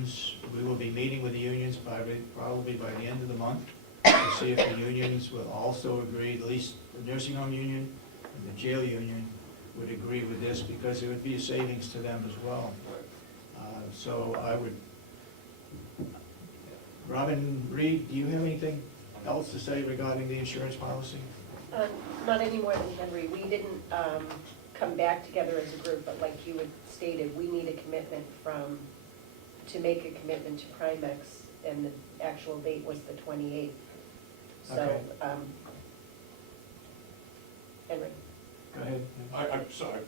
unions, we will be meeting with the unions probably by the end of the month to see if the unions will also agree, at least the nursing home union and the jail union would agree with this, because it would be a savings to them as well. So I would, Robin Reed, do you have anything else to say regarding the insurance policy? Not any more than Henry. We didn't come back together as a group, but like you had stated, we need a commitment to make a commitment to Primex, and the actual date was the 28th. So, Okay. Henry. Go ahead. I'm sorry,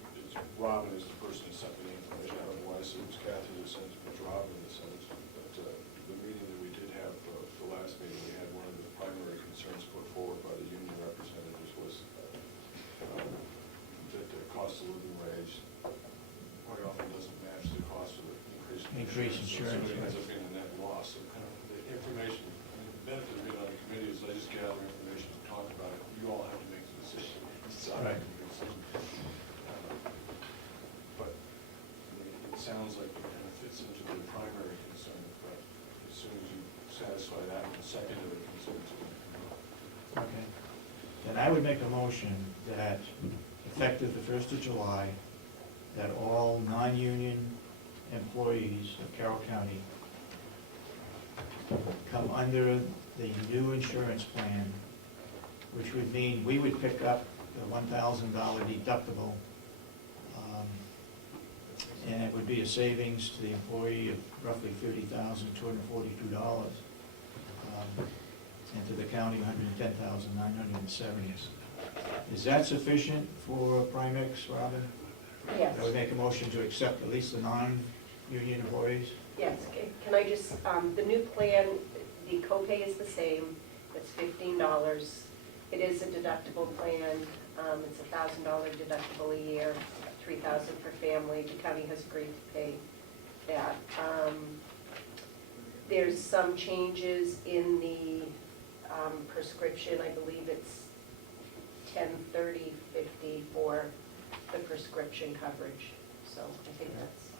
Robin is the person who sent me the information, otherwise it was Kathy who sent it, it was Robin who sent it. But the meeting that we did have, the last meeting, we had one of the primary concerns put forward by the union representatives was that the cost of living wage quite often doesn't match the cost of the increased insurance. So it ends up being a net loss. So kind of the information, the benefit of being on the committee is I just gather information and talk about it. You all have to make the decision. Right. But I mean, it sounds like it kind of fits into the primary concern, but as soon as you satisfy that, the secondary concerns will come up. Okay. Then I would make a motion that effective the 1st of July, that all non-union employees of Carroll County come under the new insurance plan, which would mean we would pick up the $1,000 deductible, and it would be a savings to the employee of roughly $30,242, and to the county $110,970. Is that sufficient for Primex, Robin? Yes. I would make a motion to accept at least the non-union employees. Yes. Can I just, the new plan, the copay is the same. It's $15. It is a deductible plan. It's a $1,000 deductible a year, $3,000 for family. The county has agreed to pay that. There's some changes in the prescription. I believe it's 10/30/50 for the prescription coverage. So I think that's.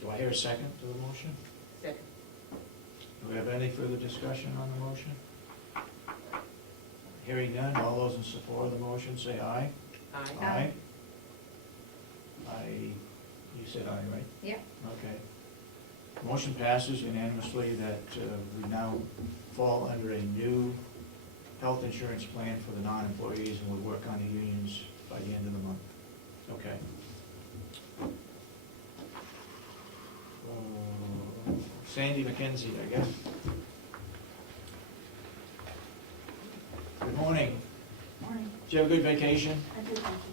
Do I hear a second to the motion? Second. Do we have any further discussion on the motion? Hearing none, all those in support of the motion say aye. Aye. You said aye, right? Yeah. Okay. Motion passes unanimously that we now fall under a new health insurance plan for the non-employees, and we'll work on the unions by the end of the month. Okay. Sandy McKenzie, I guess. Good morning. Morning. Did you have a good vacation? I did, thank you.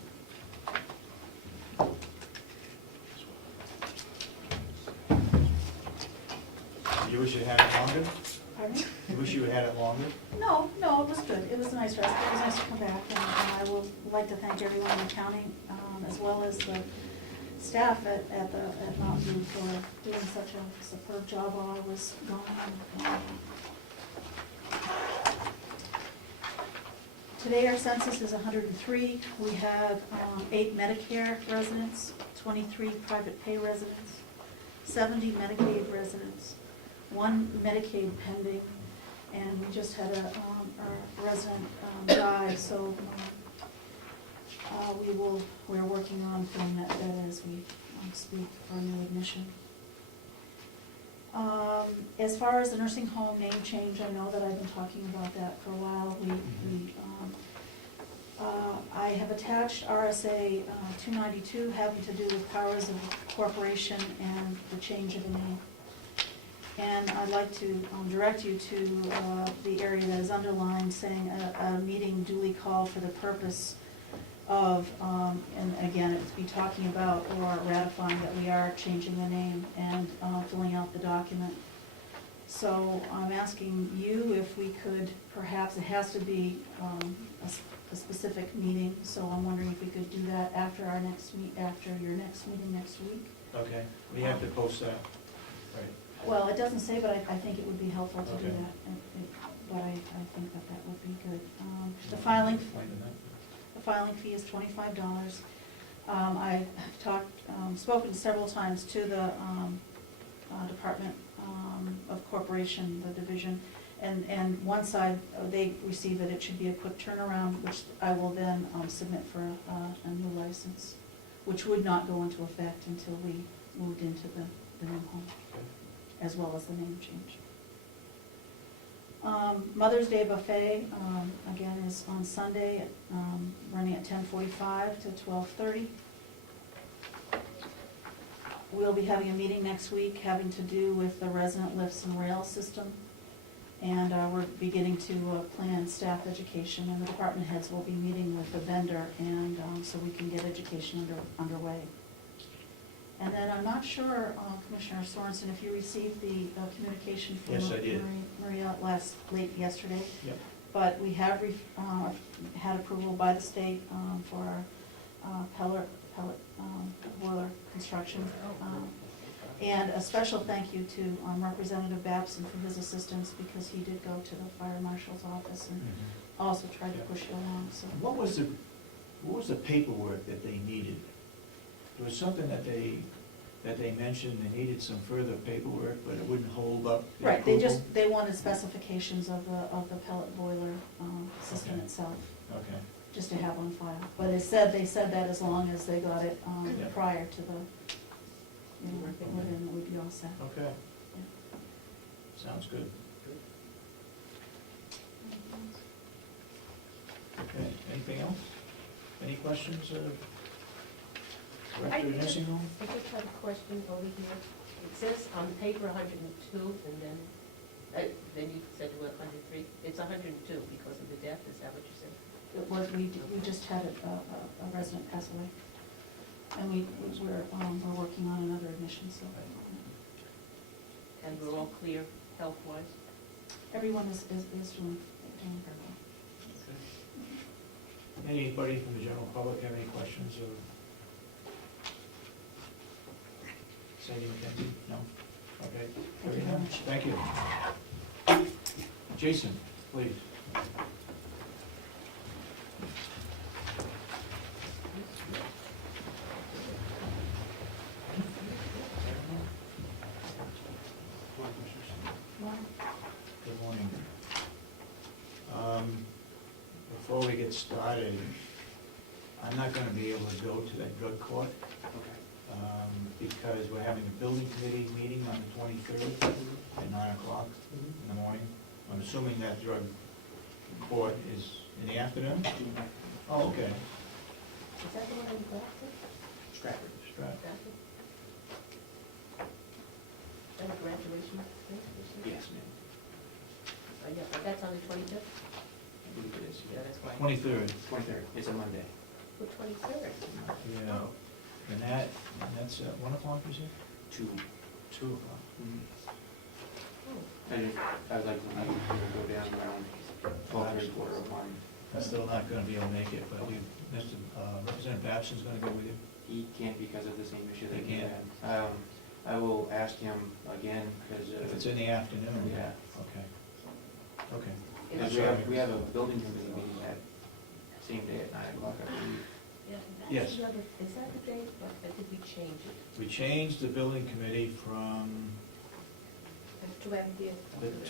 You wish you had it longer? Pardon me? You wish you had it longer? No, it was good. It was a nice rest. It was nice to come back, and I would like to thank everyone in the county, as well as the staff at Mountain View for doing such a superb job while I was gone. Today our census is 103. We have 8 Medicare residents, 23 private pay residents, 70 Medicaid residents, 1 Medicaid pending, and we just had a resident die, so we're working on filling that bed as we speak for a new admission. As far as the nursing home name change, I know that I've been talking about that for a while. I have attached RSA 292 having to do with powers of corporation and the change of a name. And I'd like to direct you to the area that is underlined saying a meeting duly called for the purpose of, and again, it would be talking about or ratifying that we are changing the name and filling out the document. So I'm asking you if we could, perhaps, it has to be a specific meeting, so I'm wondering if we could do that after our next after your next meeting next week. Okay, we have to post that, right? Well, it doesn't say, but I think it would be helpful to do Okay. that. But I think that would be good. The filing fee is $25. I have spoken several times to the Department of Corporation, the division, and one side, they receive it should be a quick turnaround, which I will then submit for a new license, which would not go into effect until we moved into the new home, as well as the name change. Mother's Day Buffet, again, is on Sunday, running at 10:45 to 12:30. We'll be having a meeting next week having to do with the resident lifts and rail system. And we're beginning to plan staff education, and the department heads will be meeting with the vendor, and so we can get education underway. And then I'm not sure, Commissioner Sorensen, if you received the communication from Yes, I did. Maria late yesterday. Yep. But we have had approval by the state for our pellet boiler construction. And a special thank you to Representative Babson for his assistance, because he did go to the fire marshal's office and also tried to push it along, so. What was the paperwork that they needed? There was something that they mentioned, they needed some further paperwork, but it wouldn't hold up the Right, approval? they wanted specifications of the pellet boiler system Okay. itself, Okay, just to have on file. But they said that as long as they got it Yeah. prior to the, within, we'd be all set. okay. Sounds good. Okay, anything else? Any questions, Director of Nursing Home? I just have a question over here. It says on paper 102, and then you said it was 103. It's 102 because of the death, is that what you said? It was, we just had a resident pass away. And we're working on another admission, so. And we're all clear health-wise? Everyone is doing very well. Anybody from the general public have any questions or? Sandy McKenzie? No? Okay. Thank you very much. Thank you. Jason, please. Good morning. Before we get started, I'm not gonna be able to go to that drug court, because we're having a building committee meeting on the 23rd at 9 o'clock in the morning. I'm assuming that drug court is in the afternoon? Oh, okay. Is that the one in Grafton? Stratford. Grafton? And a graduation thing? Yes, ma'am. Oh, yeah, but that's on the 25th? I believe it is. Yeah, that's why. 23rd. 23rd, it's a Monday. The 23rd? Yeah. Oh. And that's at 1 o'clock, you said? 2. 2 o'clock. Oh. I'd like to go down around 12:30, quarter of 1. I'm still not gonna be able to make it, but Representative Babson's gonna go with you? He can't because of the same issue that He he can't? had. I will ask him again, because. If it's in the afternoon? Yeah. Okay. Okay. Because we have a building committee meeting that same day at 9 o'clock, I believe. Yeah, Yes. that's the other, is that the date? I think we changed it. We changed the building committee from the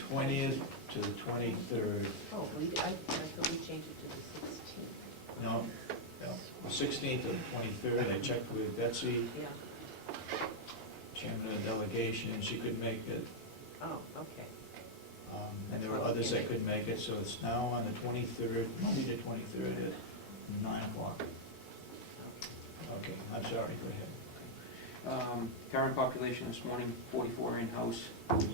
20th to the 23rd. Oh, I thought we changed it to the 16th. No, the 16th to the 23rd. I checked with Betsy, Yeah. chairman of the delegation, and she couldn't make it. Oh, okay. And there were others that couldn't make it, so it's now on the 23rd, Monday the 23rd at 9 o'clock. Okay, I'm sorry, go ahead. Current population this morning, 44 in-house,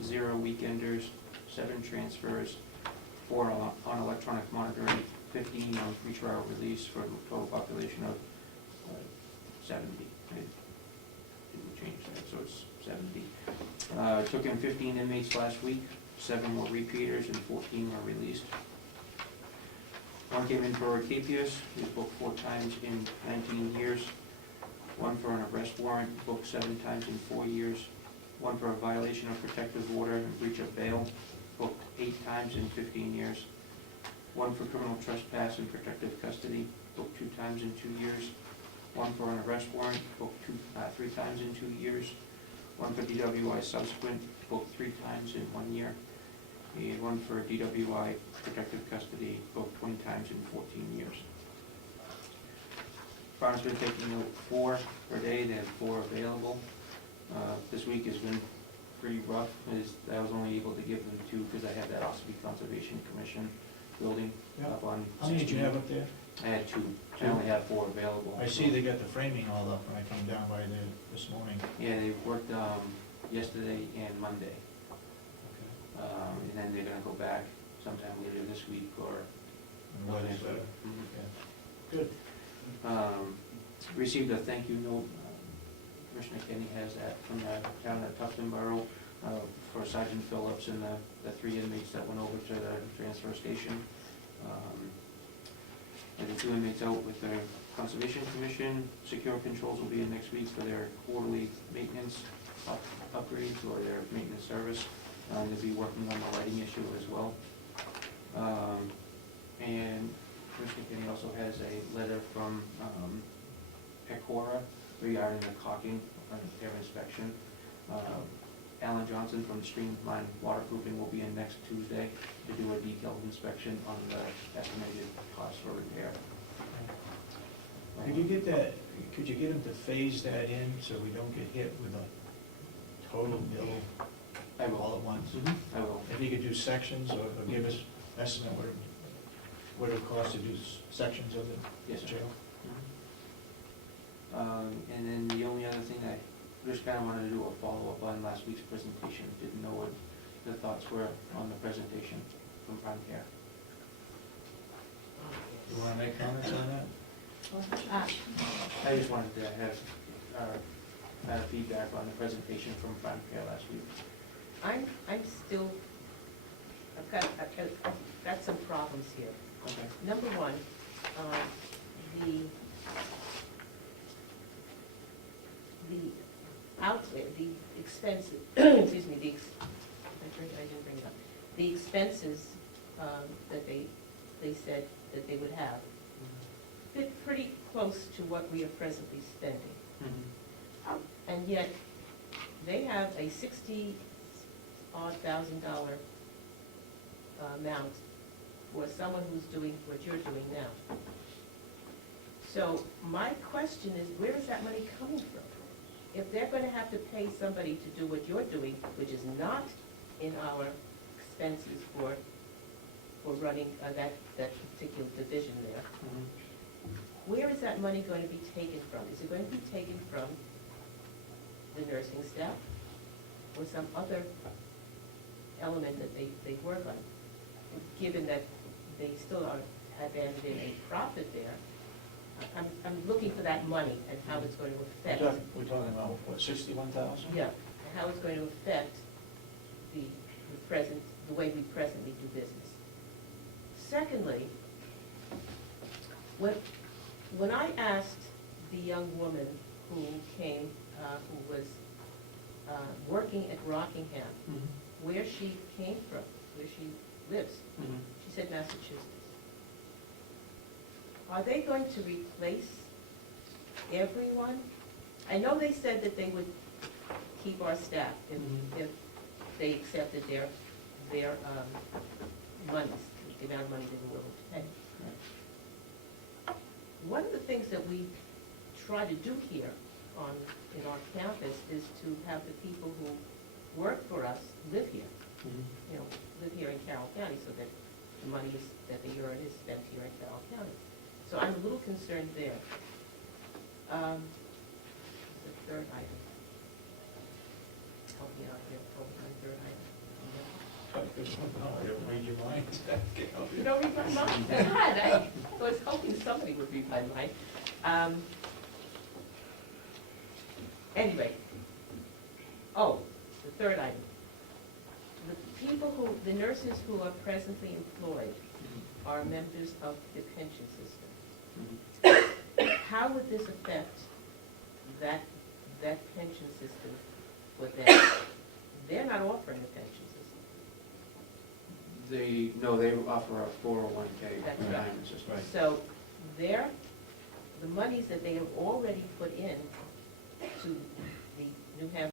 0 weekenders, 7 transfers, 4 on electronic monitoring, 15 on pretrial release, for a total population of 70. I didn't change that, so it's 70. Took in 15 inmates last week, 7 were repeaters and 14 were released. One came in for Capias, he was booked 4 times in 19 years. One for an arrest warrant, booked 7 times in 4 years. One for a violation of protective order and breach of bail, booked 8 times in 15 years. One for criminal trespass and protective custody, booked 2 times in 2 years. One for an arrest warrant, booked 3 times in 2 years. one for DWI subsequent, both 3 times in 1 year, and one for DWI protective custody, both 20 times in 14 years. Department's been taking out 4 per day, they have 4 available. This week has been pretty rough, I was only able to give them 2 because I had that Ospey Conservation Commission building Yeah. up on. How many did you have up there? I had 2, I only have 4 available. I see they got the framing all up when I came down by there this morning. Yeah, they worked yesterday and Monday, Okay. and then they're gonna go back sometime later this week or And what is next that? week. Mhm. Yeah. Good. Received a thank you note, Commissioner Kenny has that from the town of Tufton Borough for Sergeant Phillips and the 3 inmates that went over to the transfer station. And the 2 inmates out with their Conservation Commission. Secure Controls will be in next week for their quarterly maintenance upgrades or their maintenance service. They'll be working on the lighting issue as well. And Commissioner Kenny also has a letter from Pecora regarding the caulking on their inspection. Alan Johnson from Streamline Waterproofing will be in next Tuesday to do a detailed inspection on the estimated cost for repair. Could you get that, could you get them to phase that in so we don't get hit with a total bill I will. all at once? I will. If you could do sections or give us estimate what it would cost to do sections of the Yes, sir. jail? And then the only other thing I just kind of wanted to do a follow-up on last week's presentation. Didn't know what the thoughts were on the presentation from Prime Care. You want to make comments on that? I just wanted to have feedback on the presentation from Prime Care last week. I'm still, I've got some problems here. Okay. Number one, the expenses, excuse me, I didn't bring it up. The expenses that they said that they would have fit pretty close to what we are presently spending. Mm-hmm. And yet, they have a $60,000 amount for someone who's doing what you're doing now. So my question is, where is that money coming from? If they're going to have to pay somebody to do what you're doing, which is not in our expenses for running that particular division there, Mm-hmm. where is that money going to be taken from? Is it going to be taken from the nursing staff or some other element that they work on? Given that they still have added in a profit there, I'm looking for that money and how it's going to affect. We're talking about, what, 61,000? Yeah, how it's going to affect the way we presently do business. Secondly, when I asked the young woman who came, who was working at Rockingham, Mm-hmm. where she came from, where she lives, Mm-hmm. she said Massachusetts. Are they going to replace everyone? I know they said that they would keep our staff if they accepted their monies, the amount of money they were willing to pay. One of the things that we try to do here in our campus is to have the people who work for us live here, Mm-hmm. live here in Carroll County, so that the money that they earn is spent here in Carroll County. So I'm a little concerned there. The third item. Help me out here, help me on the third item. No, I don't read your mind. You don't read my mind? God, I was hoping somebody would read my mind. Anyway, the third item. The nurses who are presently employed are members of the pension system. Mm-hmm. How would this affect that pension system for them? They're not offering a pension system. They offer a 401k That's retirement system. Right. So the monies that they have already put in to the New Hampshire